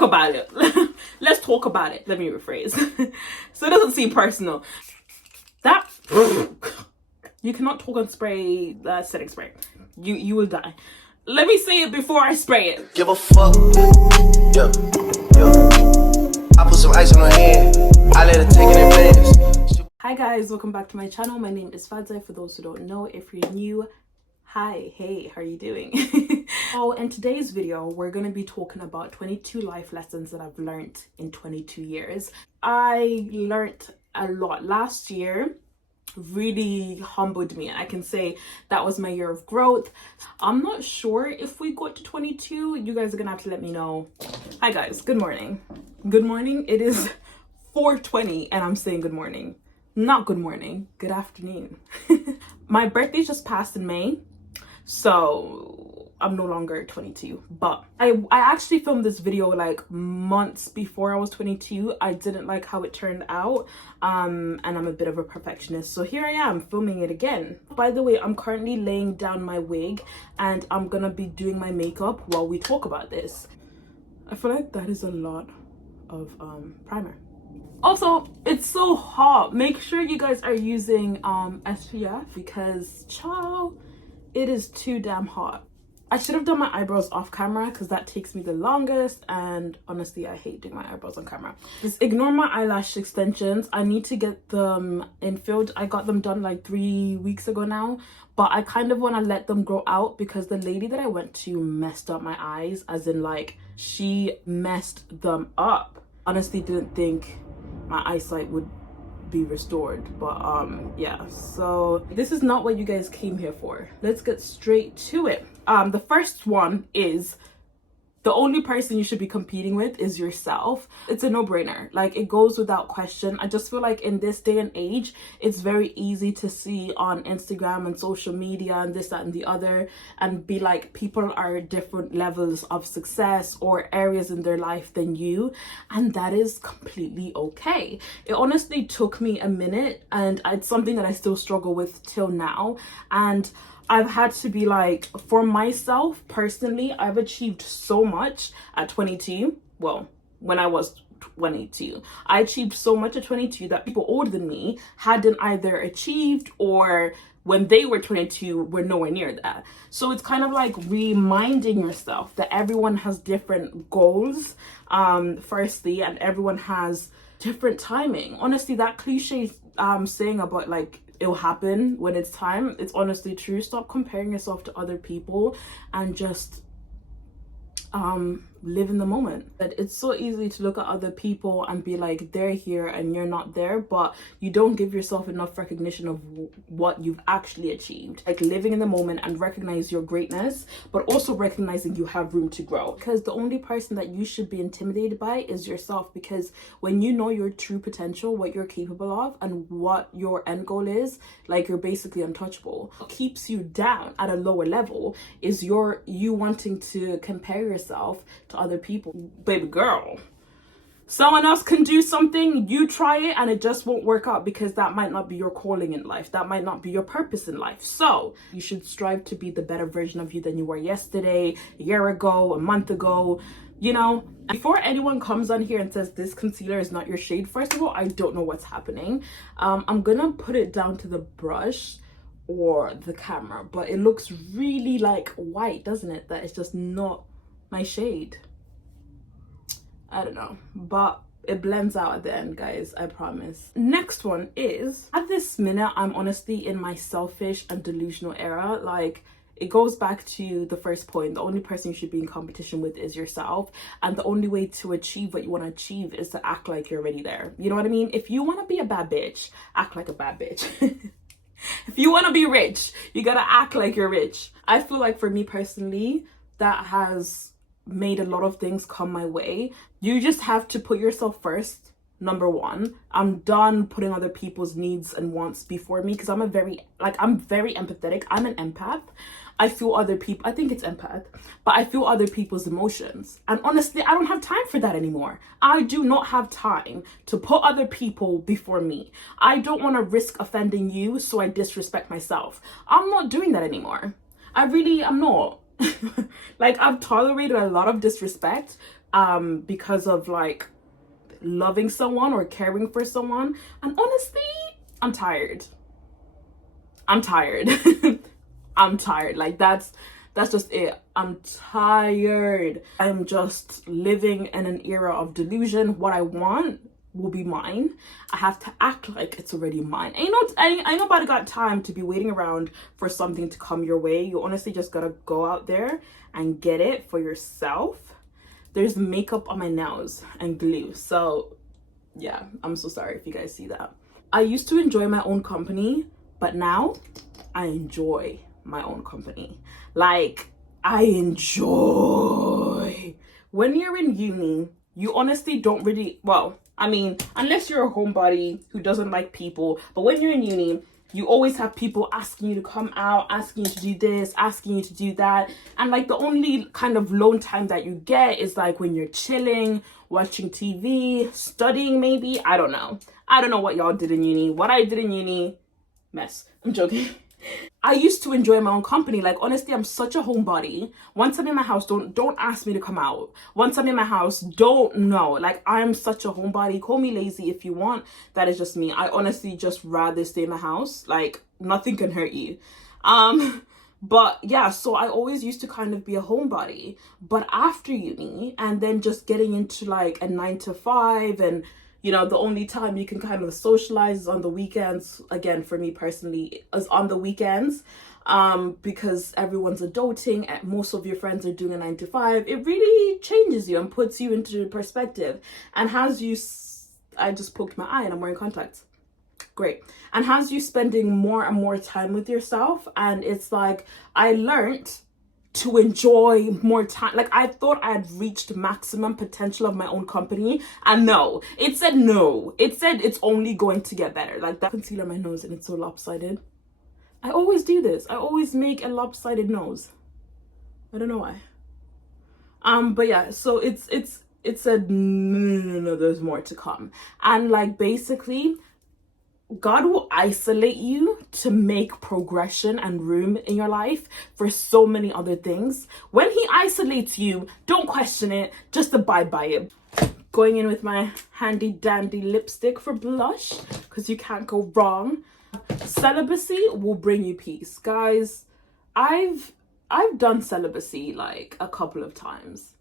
talk about it. Let's talk about it. Let me rephrase. So it doesn't seem personal. That you cannot talk on spray, setting spray. You will die. Let me say it before I spray it. Give a fuck. Yeah. I put some ice on her hand. I let her take it in advance. Hi guys, welcome back to my channel. My name is Fadzai. For those who don't know, if you're new, hi, hey, how are you doing? So in today's video, we're going to be talking about 22 life lessons that I've learned in 22 years. I learned a lot last year. Really humbled me, and I can say that was my year of growth. I'm not sure if we got to 22. You guys are gonna have to let me know. Hi guys, good morning. Good morning. It is 4:20 and I'm saying good morning. Not good morning, good afternoon. My birthday just passed in May, so I'm no longer 22, but I actually filmed this video like months before I was 22. I didn't like how it turned out, and I'm a bit of a perfectionist, so here I am filming it again. By the way, I'm currently laying down my wig and I'm gonna be doing my makeup while we talk about this. I feel like that is a lot of primer. Also, it's so hot. Make sure you guys are using SPF because ciao, it is too damn hot. I should have done my eyebrows off camera because that takes me the longest, and honestly I hate doing my eyebrows on camera. Just ignore my eyelash extensions. I need to get them infilled. I got them done like 3 weeks ago now, but I kind of want to let them grow out because the lady that I went to messed up my eyes, as in like she messed them up. Honestly didn't think my eyesight would be restored, but yeah, so this is not what you guys came here for. Let's get straight to it. The first one is the only person you should be competing with is yourself. It's a no-brainer, like it goes without question. I just feel like in this day and age, it's very easy to see on Instagram and social media and this, that, and the other, and be like people are at different levels of success or areas in their life than you, and that is completely okay. It honestly took me a minute, and it's something that I still struggle with till now, and I've had to be like, for myself personally, I've achieved so much at 22. Well, when I was 22, I achieved so much at 22 that people older than me hadn't either achieved, or when they were 22 were nowhere near that. So it's kind of like reminding yourself that everyone has different goals, firstly, and everyone has different timing. Honestly, that cliche saying about like it'll happen when it's time, it's honestly true. Stop comparing yourself to other people and just live in the moment. But it's so easy to look at other people and be like, they're here and you're not there, but you don't give yourself enough recognition of what you've actually achieved. Like living in the moment and recognize your greatness, but also recognizing you have room to grow, because the only person that you should be intimidated by is yourself. Because when you know your true potential, what you're capable of and what your end goal is, like you're basically untouchable. What keeps you down at a lower level is you wanting to compare yourself to other people. Baby girl, someone else can do something, you try it and it just won't work out, because that might not be your calling in life, that might not be your purpose in life. So you should strive to be the better version of you than you were yesterday, a year ago, a month ago, you know. Before anyone comes on here and says this concealer is not your shade, first of all, I don't know what's happening. I'm gonna put it down to the brush or the camera, but it looks really like white, doesn't it? That it's just not my shade. I don't know, but it blends out at the end, guys, I promise. Next one is, at this minute, I'm honestly in my selfish and delusional era. Like, it goes back to the first point. The only person you should be in competition with is yourself, and the only way to achieve what you want to achieve is to act like you're already there. You know what I mean? If you want to be a bad bitch, act like a bad bitch. If you want to be rich, you gotta act like you're rich. I feel like for me personally, that has made a lot of things come my way. You just have to put yourself first, number one. I'm done putting other people's needs and wants before me, because I'm very empathetic. I'm an empath. I feel other people, I think it's empath, but I feel other people's emotions. And honestly, I don't have time for that anymore. I do not have time to put other people before me. I don't want to risk offending you, so I disrespect myself. I'm not doing that anymore. I really am not. Like, I've tolerated a lot of disrespect, because of like loving someone or caring for someone. And honestly, I'm tired. I'm tired. I'm tired. Like that's just it. I'm tired. I'm just living in an era of delusion. What I want will be mine. I have to act like it's already mine. Ain't nobody got time to be waiting around for something to come your way. You honestly just gotta go out there and get it for yourself. There's makeup on my nails and glue, so yeah, I'm so sorry if you guys see that. I used to enjoy my own company, but now I enjoy my own company. Like, I enjoy. When you're in uni, you honestly don't really, well, I mean, unless you're a homebody who doesn't like people, but when you're in uni, you always have people asking you to come out, asking you to do this, asking you to do that. And like the only kind of lone time that you get is like when you're chilling, watching TV, studying maybe. I don't know. I don't know what y'all did in uni. What I did in uni, mess. I'm joking. I used to enjoy my own company. Like, honestly, I'm such a homebody. Once I'm in my house, don't ask me to come out. Once I'm in my house, don't know. Like, I'm such a homebody. Call me lazy if you want. That is just me. I honestly just rather stay in my house. Like, nothing can hurt you. But yeah, so I always used to kind of be a homebody. But after uni, and then just getting into like a 9 to 5, and you know, the only time you can kind of socialize is on the weekends. Again, for me personally, is on the weekends, because everyone's adulting and most of your friends are doing a 9 to 5. It really changes you and puts you into perspective and has you, I just poked my eye and I'm wearing contacts. Great. And has you spending more and more time with yourself. And it's like, I learned to enjoy more time. Like, I thought I had reached maximum potential of my own company, and no, it said no. It said it's only going to get better. Like, that concealer on my nose and it's so lopsided. I always do this. I always make a lopsided nose. I don't know why. But yeah, so it said no, there's more to come. And like, basically, God will isolate you to make progression and room in your life for so many other things. When he isolates you, don't question it, just abide by it. Going in with my handy dandy lipstick for blush, because you can't go wrong. Celibacy will bring you peace. Guys, I've done celibacy like a couple of times.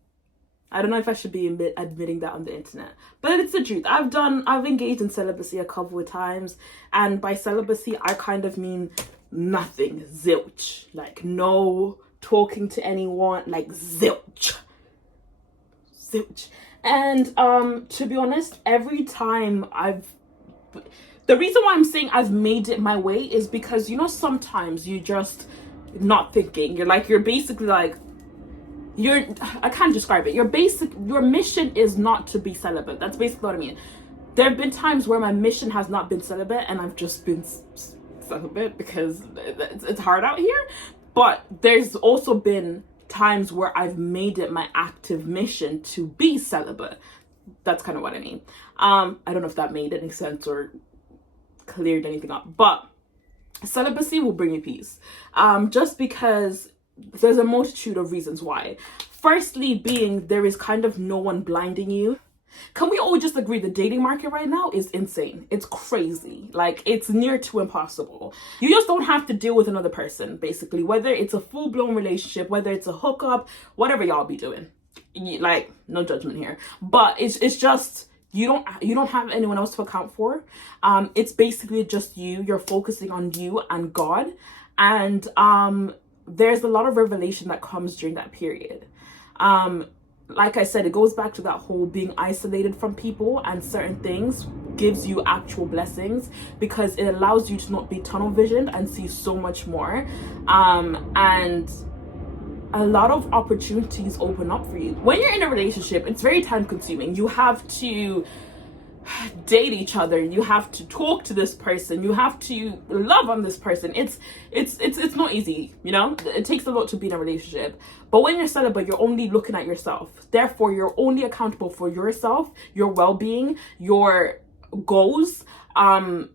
I don't know if I should be admitting that on the internet, but it's the truth. I've engaged in celibacy a couple of times, and by celibacy, I kind of mean nothing, zilch. Like, no talking to anyone, like zilch. And to be honest, every time the reason why I'm saying I've made it my way is because, you know, sometimes you just not thinking. You're basically like, I can't describe it. Your mission is not to be celibate. That's basically what I mean. There have been times where my mission has not been celibate and I've just been celibate because it's hard out here. But there's also been times where I've made it my active mission to be celibate. That's kind of what I mean. I don't know if that made any sense or cleared anything up, but celibacy will bring you peace. Just because there's a multitude of reasons why. Firstly being, there is kind of no one blinding you. Can we all just agree the dating market right now is insane? It's crazy. Like, it's near to impossible. You just don't have to deal with another person, basically. Whether it's a full-blown relationship, whether it's a hookup, whatever y'all be doing. Like, no judgment here. But it's just, you don't have anyone else to account for. It's basically just you. You're focusing on you and God. And there's a lot of revelation that comes during that period. Like I said, it goes back to that whole being isolated from people, and certain things gives you actual blessings because it allows you to not be tunnel visioned and see so much more. And a lot of opportunities open up for you. When you're in a relationship, it's very time consuming. You have to date each other, you have to talk to this person, you have to love on this person. It's not easy, you know. It takes a lot to be in a relationship. But when you're celibate, you're only looking at yourself. Therefore, you're only accountable for yourself, your well-being, your goals, and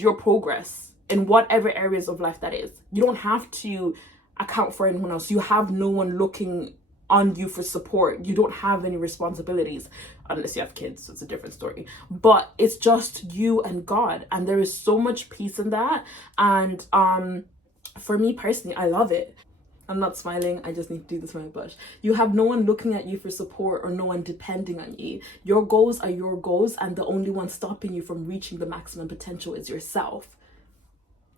your progress in whatever areas of life that is. You don't have to account for anyone else. You have no one looking on you for support. You don't have any responsibilities unless you have kids. It's a different story, but it's just you and God, and there is so much peace in that. And for me personally, I love it. I'm not smiling, I just need to do this for my blush. You have no one looking at you for support or no one depending on you. Your goals are your goals, and the only one stopping you from reaching the maximum potential is yourself.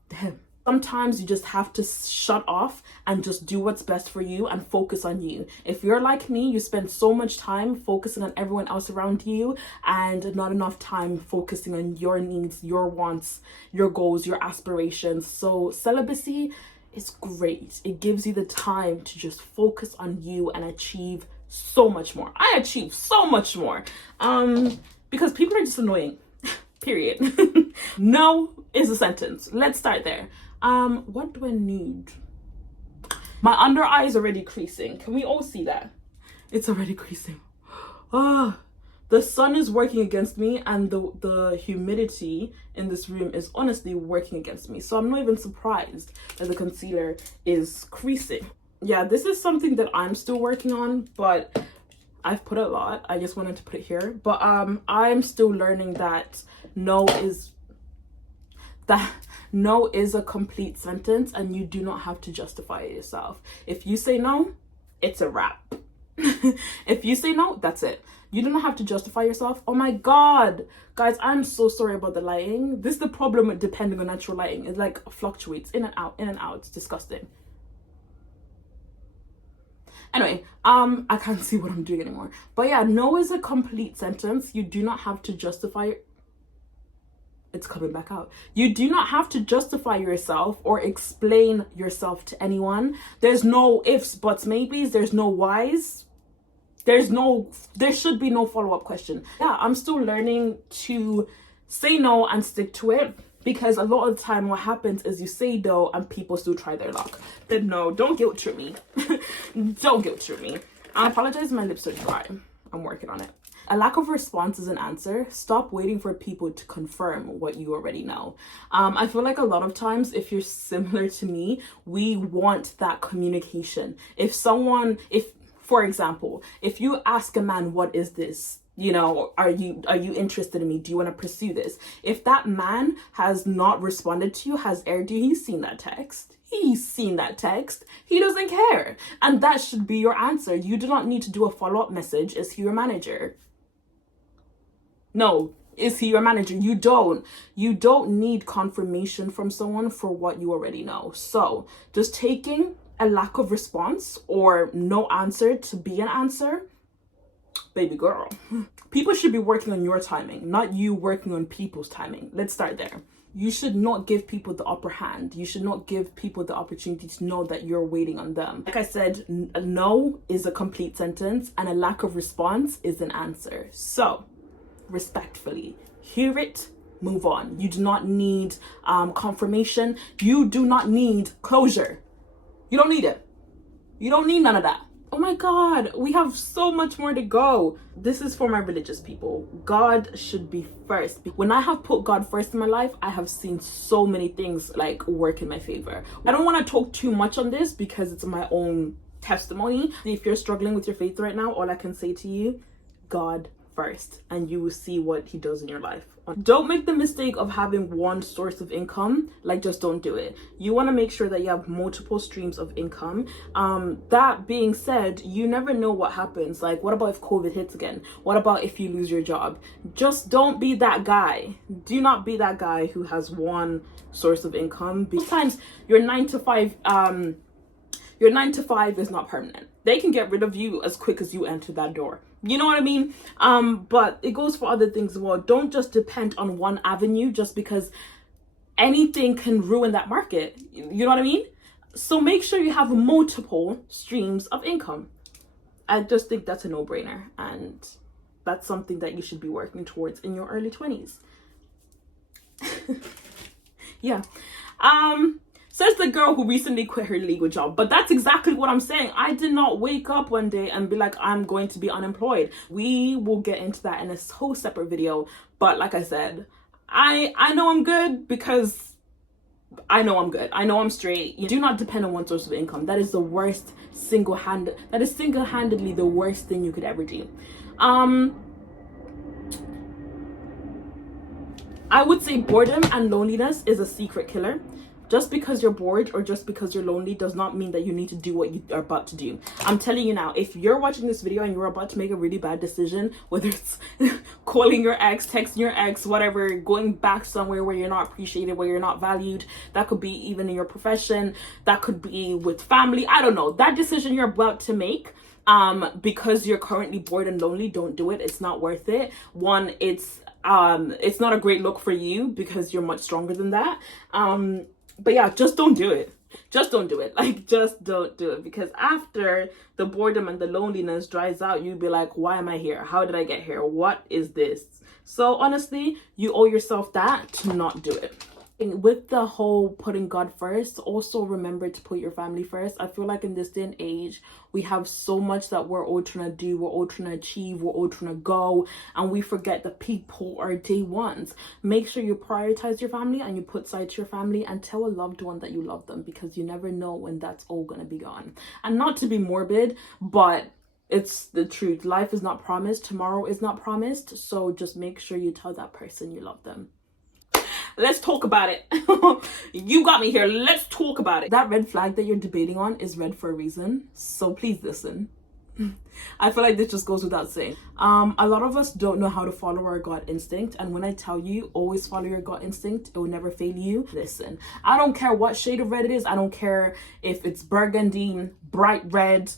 Damn. Sometimes you just have to shut off and just do what's best for you and focus on you. If you're like me, you spend so much time focusing on everyone else around you and not enough time focusing on your needs, your wants, your goals, your aspirations. So celibacy is great. It gives you the time to just focus on you and achieve so much more. I achieve so much more because people are just annoying. Period. No is a sentence. Let's start there. What do I need? My under eye is already creasing. Can we all see that? It's already creasing. The sun is working against me, and the humidity in this room is honestly working against me. So I'm not even surprised that the concealer is creasing. Yeah, this is something that I'm still working on, but I've put a lot. I just wanted to put it here. But I'm still learning that no is a complete sentence, and you do not have to justify it yourself. If you say no, it's a wrap. If you say no, that's it. You do not have to justify yourself. Oh my God, guys, I'm so sorry about the lighting. This is the problem with depending on natural lighting. It like fluctuates in and out, in and out. It's disgusting. Anyway, I can't see what I'm doing anymore. But yeah, no is a complete sentence. You do not have to justify. It's coming back out. You do not have to justify yourself or explain yourself to anyone. There's no ifs, buts, maybes. There's no whys. There should be no follow-up question. Yeah, I'm still learning to say no and stick to it, because a lot of the time what happens is you say no and people still try their luck. But no, don't guilt trip me. Don't guilt trip me. I apologize, my lips are dry. I'm working on it. A lack of response is an answer. Stop waiting for people to confirm what you already know. I feel like a lot of times, if you're similar to me, we want that communication. For example, if you ask a man, what is this? You know, are you interested in me? Do you want to pursue this? If that man has not responded to you, has aired you, he's seen that text. He's seen that text. He doesn't care. And that should be your answer. You do not need to do a follow-up message. Is he your manager? No. Is he your manager? You don't need confirmation from someone for what you already know. So just taking a lack of response or no answer to be an answer, baby girl. People should be working on your timing, not you working on people's timing. Let's start there. You should not give people the upper hand. You should not give people the opportunity to know that you're waiting on them. Like I said, a no is a complete sentence and a lack of response is an answer. So respectfully, hear it, move on. You do not need confirmation. You do not need closure. You don't need it. You don't need none of that. Oh my God, we have so much more to go. This is for my religious people. God should be first. When I have put God first in my life, I have seen so many things like work in my favor. I don't want to talk too much on this because it's my own testimony. If you're struggling with your faith right now, all I can say to you, God first, and you will see what he does in your life. Don't make the mistake of having one source of income. Like, just don't do it. You want to make sure that you have multiple streams of income. That being said, you never know what happens. Like, what about if COVID hits again? What about if you lose your job? Just don't be that guy. Do not be that guy who has one source of income. Sometimes your 9 to 5 is not permanent. They can get rid of you as quick as you enter that door. You know what I mean? But it goes for other things as well. Don't just depend on one avenue just because anything can ruin that market. You know what I mean? So make sure you have multiple streams of income. I just think that's a no-brainer, and that's something that you should be working towards in your early 20s. Yeah. Says the girl who recently quit her legal job. But that's exactly what I'm saying. I did not wake up one day and be like, I'm going to be unemployed. We will get into that in a whole separate video. But like I said, I know I'm good because I know I'm good. I know I'm straight. You do not depend on one source of income. That is the worst single-handedly the worst thing you could ever do. I would say boredom and loneliness is a secret killer. Just because you're bored or just because you're lonely does not mean that you need to do what you are about to do. I'm telling you now, if you're watching this video and you're about to make a really bad decision, whether it's calling your ex, texting your ex, whatever, going back somewhere where you're not appreciated, where you're not valued, that could be even in your profession, that could be with family, I don't know. That decision you're about to make, because you're currently bored and lonely, don't do it. It's not worth it. One, it's not a great look for you because you're much stronger than that. But yeah, just don't do it. Just don't do it. Like, just don't do it, because after the boredom and the loneliness dries out, you'll be like, why am I here? How did I get here? What is this? So honestly, you owe yourself that to not do it. With the whole putting God first, also remember to put your family first. I feel like in this day and age, we have so much that we're all trying to do, we're all trying to achieve, we're all trying to go, and we forget the people are day ones. Make sure you prioritize your family and you put side to your family, and tell a loved one that you love them, because you never know when that's all gonna be gone. And not to be morbid, but it's the truth. Life is not promised, tomorrow is not promised, so just make sure you tell that person you love them. Let's talk about it. You got me here. Let's talk about it. That red flag that you're debating on is red for a reason. So please listen. I feel like this just goes without saying. A lot of us don't know how to follow our gut instinct. And when I tell you, always follow your gut instinct, it will never fail you. Listen, I don't care what shade of red it is. I don't care if it's burgundy, bright red.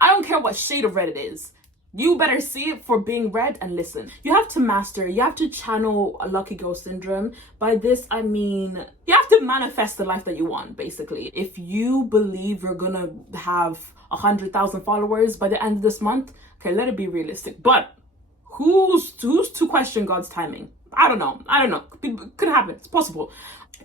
I don't care what shade of red it is. You better see it for being red and listen. You have to master, you have to channel a lucky girl syndrome. By this, I mean, you have to manifest the life that you want, basically. If you believe you're gonna have 100,000 followers by the end of this month, okay, let it be realistic. But who's to question God's timing? I don't know. Could happen, it's possible.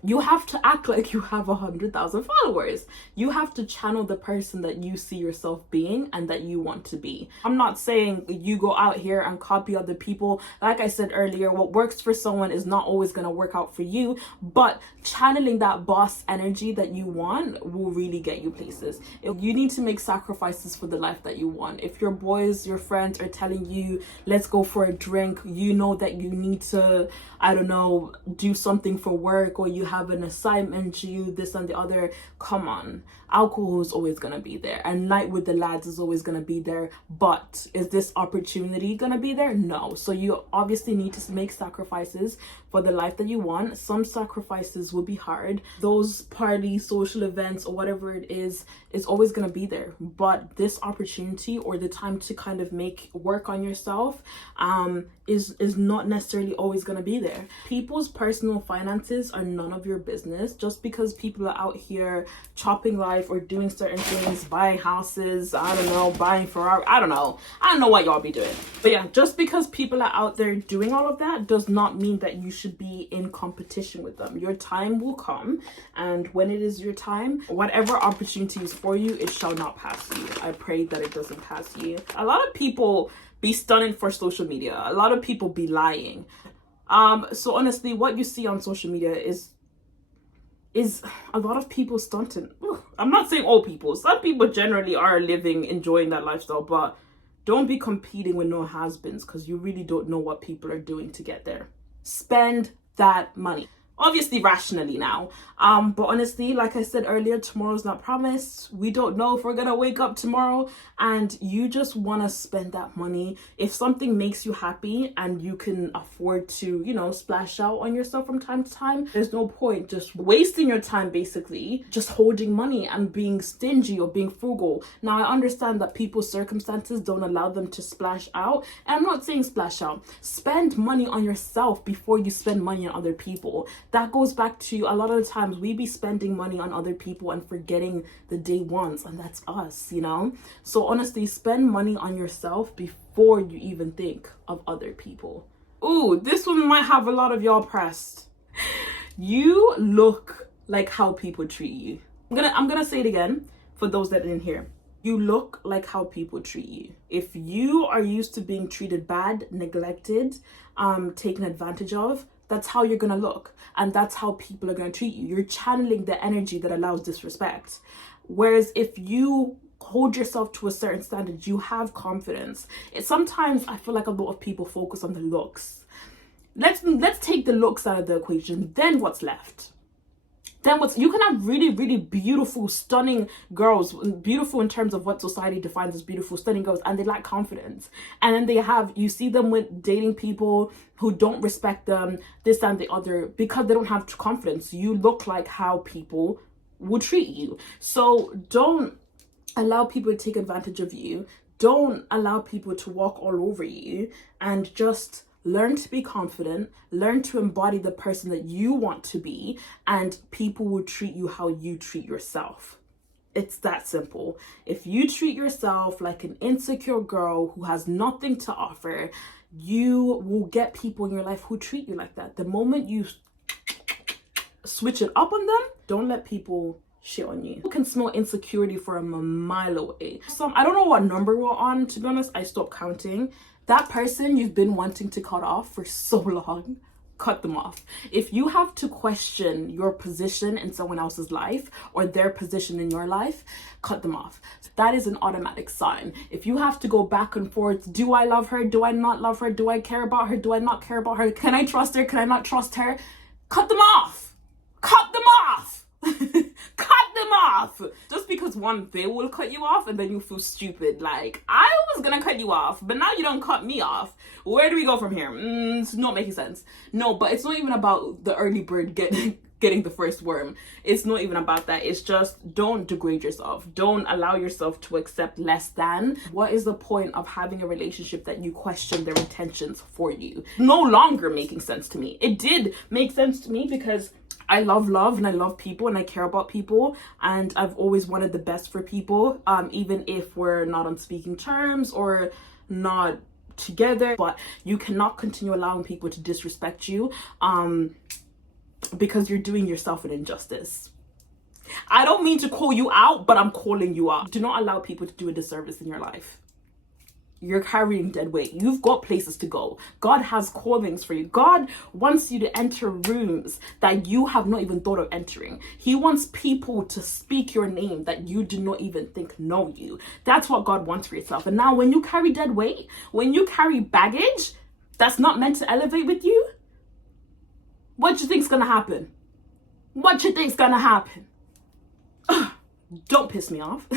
You have to act like you have 100,000 followers. You have to channel the person that you see yourself being and that you want to be. I'm not saying you go out here and copy other people. Like I said earlier, what works for someone is not always going to work out for you, but channeling that boss energy that you want will really get you places. You need to make sacrifices for the life that you want. If your boys, your friends are telling you, let's go for a drink, you know that you need to, I don't know, do something for work, or you have an assignment to you, this and the other, come on. Alcohol is always going to be there, and night with the lads is always going to be there, but is this opportunity going to be there? No. So you obviously need to make sacrifices for the life that you want. Some sacrifices will be hard. Those parties, social events, or whatever it is always going to be there, but this opportunity or the time to kind of make work on yourself is not necessarily always going to be there. People's personal finances are none of your business. Just because people are out here chopping life or doing certain things, buying houses, I don't know, buying Ferrari, I don't know what y'all be doing. But yeah, just because people are out there doing all of that does not mean that you should be in competition with them. Your time will come, and when it is your time, whatever opportunity is for you, it shall not pass you. I pray that it doesn't pass you. A lot of people be stunning for social media. A lot of people be lying. So honestly, what you see on social media is a lot of people stunting. I'm not saying all people. Some people generally are living, enjoying that lifestyle, but don't be competing with no has-beens, because you really don't know what people are doing to get there. Spend that money. Obviously rationally now, but honestly, like I said earlier, tomorrow's not promised. We don't know if we're gonna wake up tomorrow, and you just want to spend that money. If something makes you happy and you can afford to, you know, splash out on yourself from time to time, there's no point just wasting your time, basically just holding money and being stingy or being frugal. Now I understand that people's circumstances don't allow them to splash out, and I'm not saying splash out. Spend money on yourself before you spend money on other people. That goes back to, a lot of the times we be spending money on other people and forgetting the day ones, and that's us, you know? So honestly, spend money on yourself before you even think of other people. Ooh, this one might have a lot of y'all pressed. You look like how people treat you. I'm gonna say it again for those that didn't hear. You look like how people treat you. If you are used to being treated bad, neglected, taken advantage of, that's how you're gonna look, and that's how people are gonna treat you. You're channeling the energy that allows disrespect. Whereas if you hold yourself to a certain standard, you have confidence. Sometimes I feel like a lot of people focus on the looks. Let's take the looks out of the equation. Then what's left? You can have really, really beautiful, stunning girls, beautiful in terms of what society defines as beautiful, stunning girls, and they lack confidence. And then you see them with dating people who don't respect them, this and the other, because they don't have confidence. You look like how people would treat you. So don't allow people to take advantage of you. Don't allow people to walk all over you, and just learn to be confident, learn to embody the person that you want to be, and people will treat you how you treat yourself. It's that simple. If you treat yourself like an insecure girl who has nothing to offer, you will get people in your life who treat you like that. The moment you switch it up on them, don't let people shit on you. You can smell insecurity from a mile away. I don't know what number we're on, to be honest. I stopped counting. That person you've been wanting to cut off for so long, cut them off. If you have to question your position in someone else's life or their position in your life, cut them off. That is an automatic sign. If you have to go back and forth, do I love her? Do I not love her? Do I care about her? Do I not care about her? Can I trust her? Can I not trust her? Cut them off. Cut them off. Cut them off. Just because they will cut you off and then you feel stupid, like, I was gonna cut you off but now you don't cut me off. Where do we go from here? It's not making sense. No, but it's not even about the early bird getting the first worm. It's not even about that. It's just, don't degrade yourself. Don't allow yourself to accept less than. What is the point of having a relationship that you question their intentions for you? No longer making sense to me. It did make sense to me because I love and I love people and I care about people, and I've always wanted the best for people, even if we're not on speaking terms or not together. But you cannot continue allowing people to disrespect you because you're doing yourself an injustice. I don't mean to call you out, but I'm calling you out. Do not allow people to do a disservice in your life. You're carrying dead weight. You've got places to go. God has callings for you. God wants you to enter rooms that you have not even thought of entering. He wants people to speak your name that you do not even think know you. That's what God wants for yourself. And now when you carry dead weight, when you carry baggage that's not meant to elevate with you, what do you think's gonna happen? What do you think's gonna happen? Ugh, don't piss me off.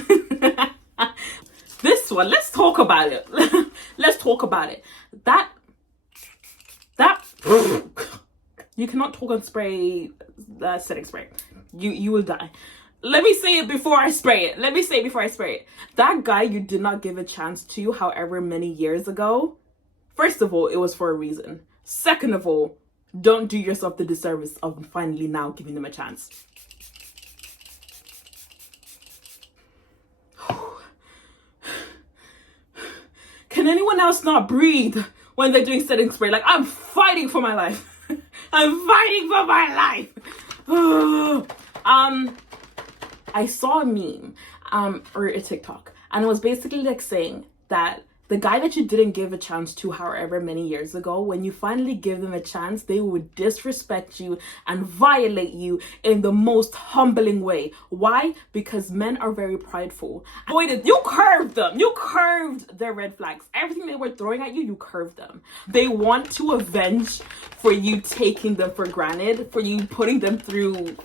This one, let's talk about it. Let's talk about it. That you cannot talk on spray, setting spray. You will die. Let me say it before I spray it. That guy you did not give a chance to, however many years ago. First of all, it was for a reason. Second of all, don't do yourself the disservice of finally now giving them a chance. Can anyone else not breathe when they're doing setting spray? Like, I'm fighting for my life. I'm fighting for my life. I saw a meme or a TikTok, and it was basically like saying that the guy that you didn't give a chance to however many years ago, when you finally give them a chance, they would disrespect you and violate you in the most humbling way. Why? Because men are very prideful. You curved them. You curved their red flags. Everything they were throwing at you, you curved them. They want to avenge for you taking them for granted, for you putting them through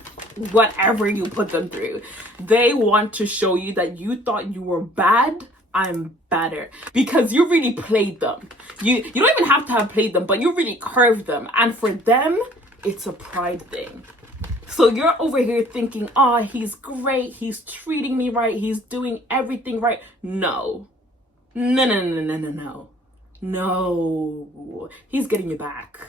whatever you put them through. They want to show you that you thought you were bad. I'm better, because you really played them. You don't even have to have played them, but you really curved them. And for them, it's a pride thing. So you're over here thinking, oh, he's great, he's treating me right, he's doing everything right. No, he's getting you back.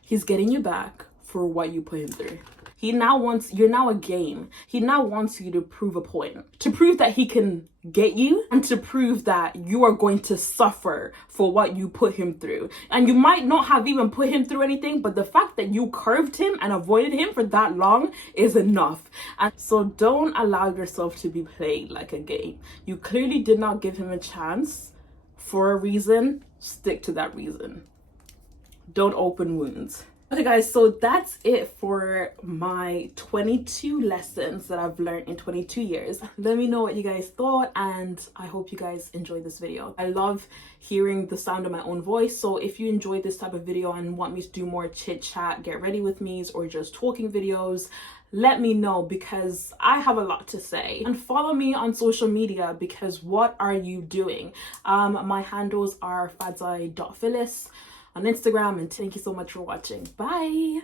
He's getting you back for what you put him through. You're now a game. He now wants you to prove a point, to prove that he can get you, and to prove that you are going to suffer for what you put him through. And you might not have even put him through anything, but the fact that you curved him and avoided him for that long is enough. And so don't allow yourself to be played like a game. You clearly did not give him a chance for a reason. Stick to that reason. Don't open wounds. Okay guys, so that's it for my 22 lessons that I've learned in 22 years. Let me know what you guys thought, and I hope you guys enjoyed this video. I love hearing the sound of my own voice, so if you enjoyed this type of video and want me to do more chit chat, get ready with me's, or just talking videos, let me know, because I have a lot to say. And follow me on social media, because what are you doing? My handles are Fadzai.Phylliss on Instagram, and thank you so much for watching. Bye.